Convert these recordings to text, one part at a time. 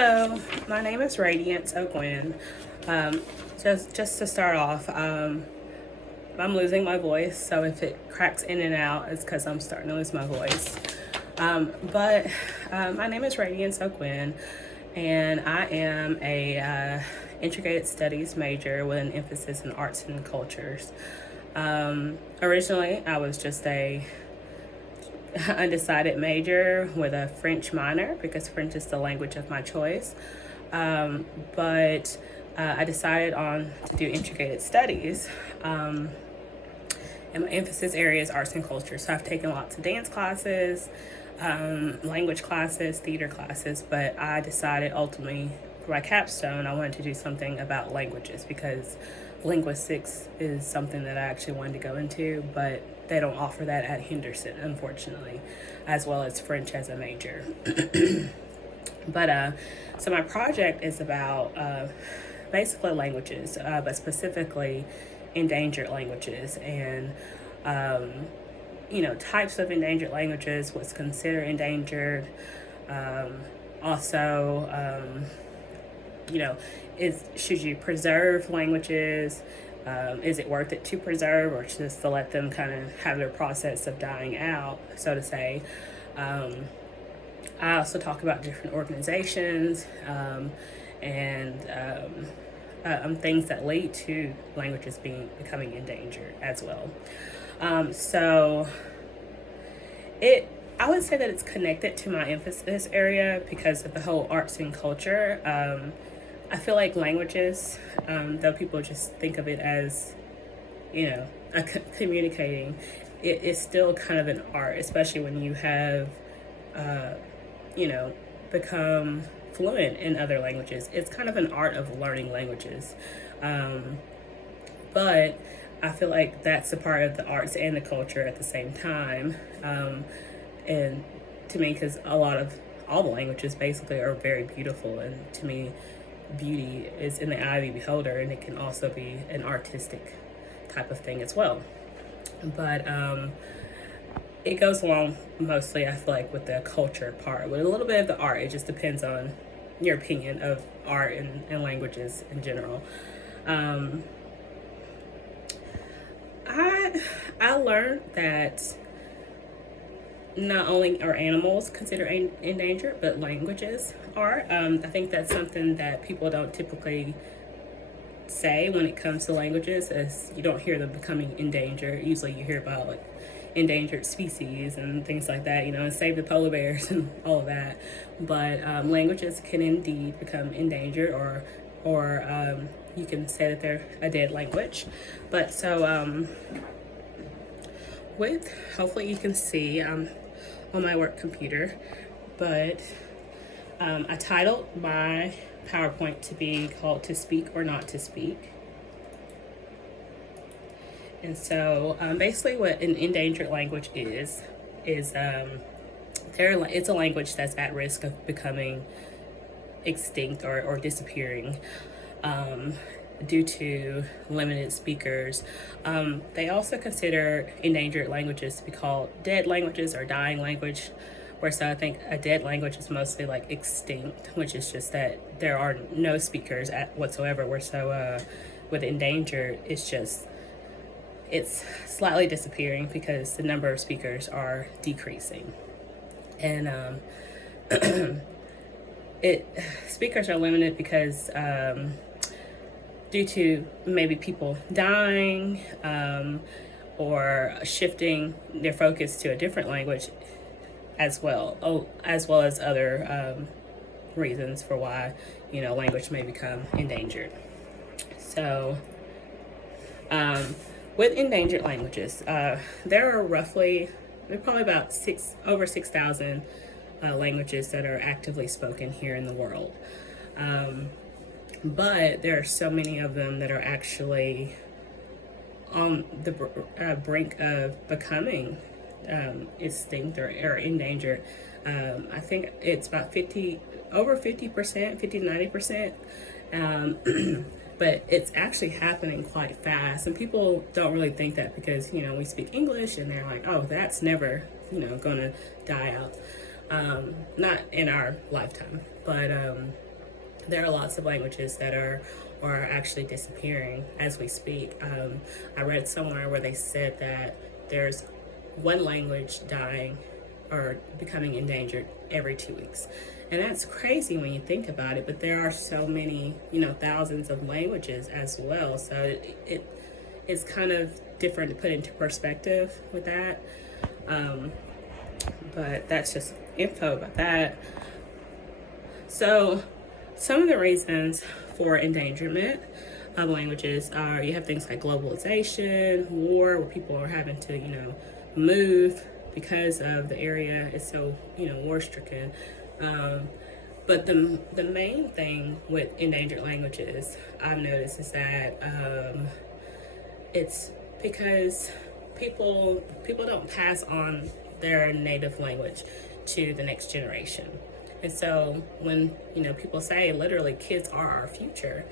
Hello, my name is Radiance O'Gwen. Um, just to start off, I'm losing my voice, so if it cracks in and out, it's because I'm starting to lose my voice. But my name is Radiance O'Gwen, and I am a integrated studies major with an emphasis in arts and cultures. Originally, I was just a undecided major with a French minor because French is the language of my choice. But I decided on to do integrated studies. And my emphasis area is arts and culture. So I've taken lots of dance classes, language classes, theater classes, but I decided ultimately for my capstone I wanted to do something about languages because linguistics is something that I actually wanted to go into, but they don't offer that at Henderson, unfortunately, as well as French as a major. But so my project is about basically languages, but specifically endangered languages and types of endangered languages, what's considered endangered. Also, should you preserve languages? Is it worth it to preserve or just to let them kind of have their process of dying out, so to say? I also talk about different organizations and things that lead to languages becoming endangered as well. I would say that it's connected to my emphasis area because of the whole arts and culture. I feel like languages, though people just think of it as, communicating, it is still kind of an art, especially when you have, become fluent in other languages. It's kind of an art of learning languages. But I feel like that's a part of the arts and the culture at the same time. And to me, because all the languages basically are very beautiful, and to me, beauty is in the eye of the beholder, and it can also be an artistic type of thing as well. But it goes along mostly, I feel like, with the culture part, with a little bit of the art. It just depends on your opinion of art and languages in general. I learned that not only are animals considered endangered, but languages are. I think that's something that people don't typically say when it comes to languages, as you don't hear them becoming endangered. Usually you hear about like endangered species and things like that, and save the polar bears and all of that. But languages can indeed become endangered, or you can say that they're a dead language. But so hopefully you can see on my work computer, but I titled my PowerPoint to be called "To Speak or Not to Speak." And so basically what an endangered language is it's a language that's at risk of becoming extinct or disappearing due to limited speakers. They also consider endangered languages to be called dead languages or dying language, where so I think a dead language is mostly like extinct, which is just that there are no speakers whatsoever, where so with endangered, it's slightly disappearing because the number of speakers are decreasing. And speakers are limited because due to maybe people dying or shifting their focus to a different language as well as other reasons for why language may become endangered. So with endangered languages, there are probably about over 6,000 languages that are actively spoken here in the world. But there are so many of them that are actually on the brink of becoming extinct or endangered. I think it's about over 50%, 50 to 90%. But it's actually happening quite fast, and people don't really think that because we speak English and they're like, oh, that's never gonna die out. not in our lifetime, but there are lots of languages that are actually disappearing as we speak. I read somewhere where they said that there's one language dying or becoming endangered every 2 weeks. And that's crazy when you think about it, but there are so many, thousands of languages as well. So it's kind of different to put into perspective with that. But that's just info about that. So some of the reasons for endangerment of languages are you have things like globalization, war, where people are having to, move because of the area is so, war stricken. But the main thing with endangered languages I've noticed is that it's because people don't pass on their native language to the next generation. And so when, people say literally kids are our future,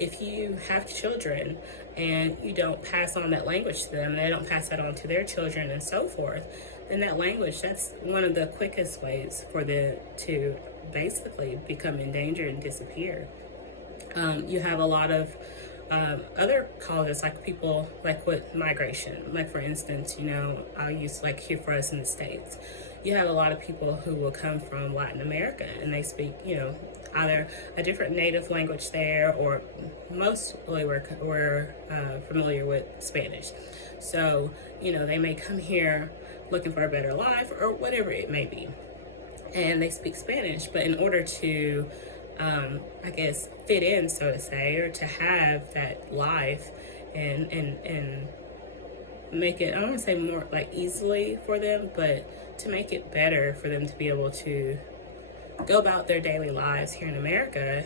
if you have children and you don't pass on that language to them, they don't pass that on to their children and so forth, then that language, that's one of the quickest ways for them to basically become endangered and disappear. You have a lot of other causes, like people, like with migration, like for instance, I'll use like here for us in the States, you have a lot of people who will come from Latin America and they speak, either a different native language there, or mostly we're familiar with Spanish. So, they may come here looking for a better life or whatever it may be. And they speak Spanish, but in order to I guess fit in, so to say, or to have that life and make it, I don't want to say more like easily for them, but to make it better for them to be able to go about their daily lives here in America,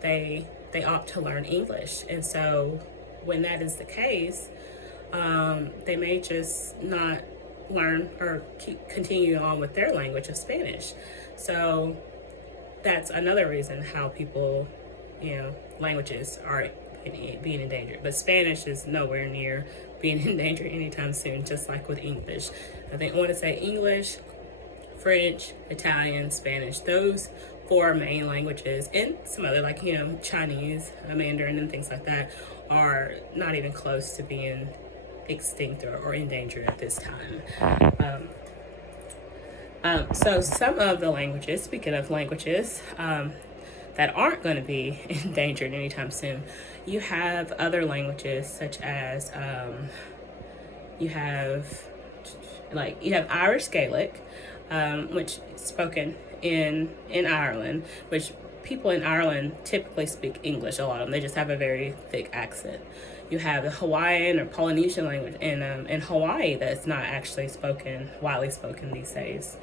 they opt to learn English. And so when that is the case, they may just not learn or continue on with their language of Spanish. So that's another reason how people, languages are being endangered. But Spanish is nowhere near being endangered anytime soon, just like with English. I want to say English, French, Italian, Spanish, those 4 main languages, and some other like, Chinese, Mandarin, and things like that, are not even close to being extinct or endangered at this time. So some of the languages, speaking of languages, that aren't going to be endangered anytime soon, you have other languages such as you have Irish Gaelic, which is spoken in Ireland, which people in Ireland typically speak English, a lot of them. They just have a very thick accent. You have the Hawaiian or Polynesian language in Hawaii that's not actually widely spoken these days,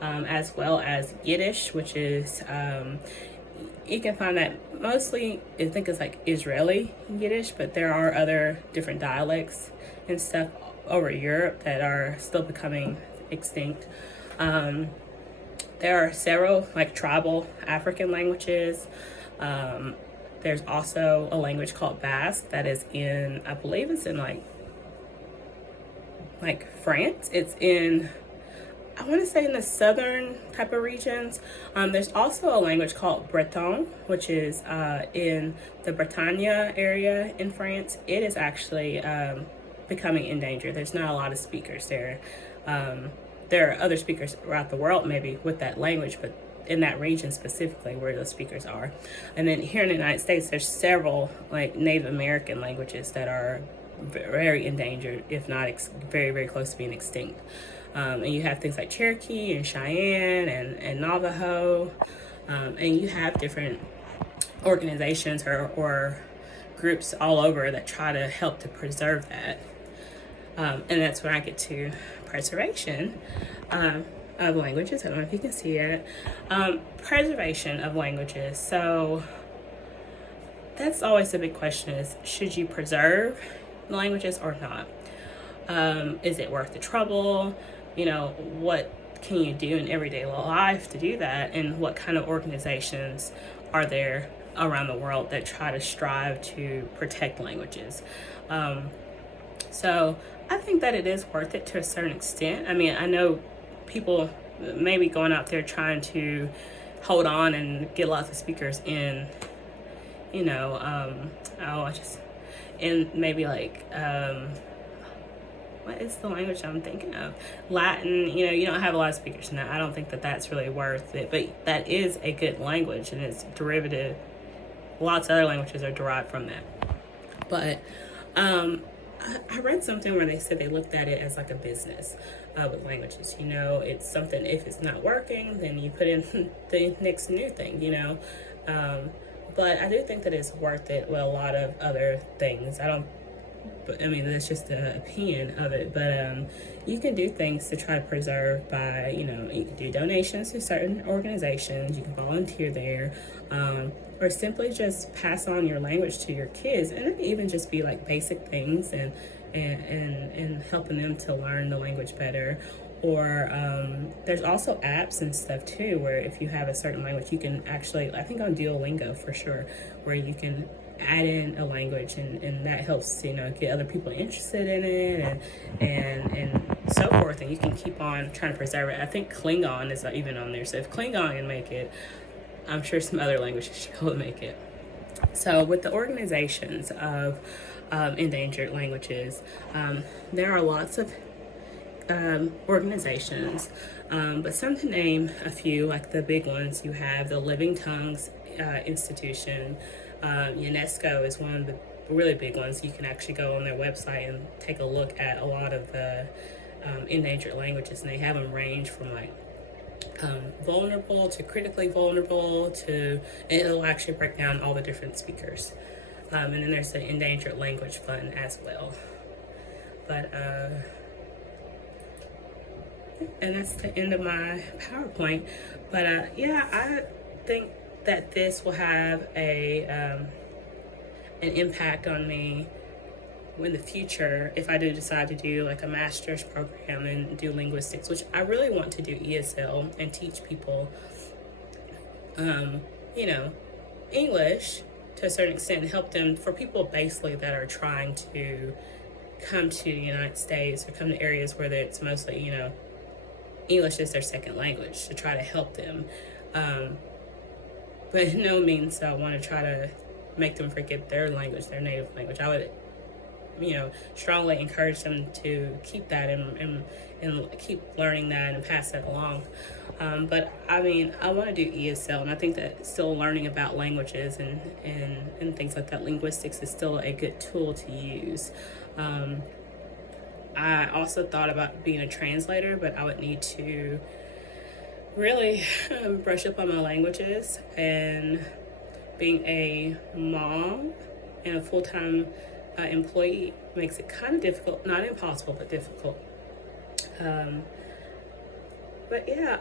as well as Yiddish, which is, you can find that mostly, I think it's like Israeli Yiddish, but there are other different dialects and stuff over Europe that are still becoming extinct. There are several like tribal African languages. There's also a language called Basque that is in, I believe it's in like France. It's in, I want to say in the southern type of regions. There's also a language called Breton, which is in the Bretagne area in France. It is actually becoming endangered. There's not a lot of speakers there. There are other speakers throughout the world maybe with that language, but in that region specifically where those speakers are. And then here in the United States, there's several like Native American languages that are very endangered, if not very, very close to being extinct. And you have things like Cherokee and Cheyenne and Navajo. And you have different organizations or groups all over that try to help to preserve that. And that's where I get to preservation of languages. I don't know if you can see it. Preservation of languages. So that's always the big question is, should you preserve the languages or not? Is it worth the trouble? What can you do in everyday life to do that? And what kind of organizations are there around the world that try to strive to protect languages? So I think that it is worth it to a certain extent. I mean, I know people maybe going out there trying to hold on and get lots of speakers in, you know, and maybe like, what is the language I'm thinking of? Latin, you know, you don't have a lot of speakers now. I don't think that that's really worth it, but that is a good language and it's derivative. Lots of other languages are derived from that. But I read something where they said they looked at it as like a business with languages. You know, it's something, if it's not working, then you put in the next new thing, you know. But I do think that it's worth it with a lot of other things. I mean, that's just an opinion of it, but you can do things to try to preserve by, you know, you can do donations to certain organizations, you can volunteer there, or simply just pass on your language to your kids, and it can even just be like basic things and helping them to learn the language better. Or there's also apps and stuff too, where if you have a certain language, you can actually, I think on Duolingo for sure, where you can add in a language, and that helps, you know, get other people interested in it and so forth, and you can keep on trying to preserve it. I think Klingon is even on there, so if Klingon can make it, I'm sure some other languages will make it. So with the organizations of endangered languages, there are lots of organizations, but some to name a few, like the big ones, you have the Living Tongues Institution. UNESCO is one of the really big ones. You can actually go on their website and take a look at a lot of the endangered languages, and they have them range from like vulnerable to critically vulnerable to, and it'll actually break down all the different speakers. And then there's the Endangered Language Fund as well. But and that's the end of my PowerPoint. But yeah, I think that this will have an impact on me in the future if I do decide to do like a master's program and do linguistics, which I really want to do ESL and teach people, you know, English to a certain extent, and help them, for people basically that are trying to come to the United States or come to areas where it's mostly, you know, English is their second language, to try to help them. But in no means I want to try to make them forget their language, their native language. I would, you know, strongly encourage them to keep that and keep learning that and pass that along. But I mean, I want to do ESL, and I think that still learning about languages and things like that, linguistics, is still a good tool to use. I also thought about being a translator, but I would need to really brush up on my languages, and being a mom and a full-time employee makes it kind of difficult, not impossible, but difficult. But yeah,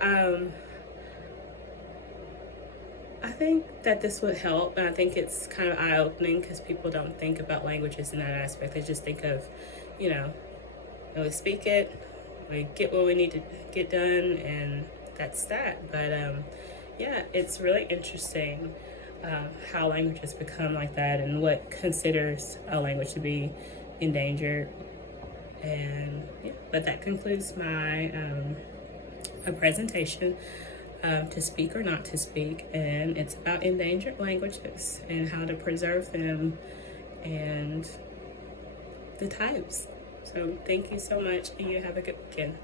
I think that this would help, and I think it's kind of eye-opening because people don't think about languages in that aspect. They just think of, you know, we speak it, we get what we need to get done, and that's that. But yeah, it's really interesting how languages become like that, and what considers a language to be endangered. And yeah, but that concludes my presentation, to speak or not to speak, and it's about endangered languages and how to preserve them and the types. So thank you so much, and you have a good weekend.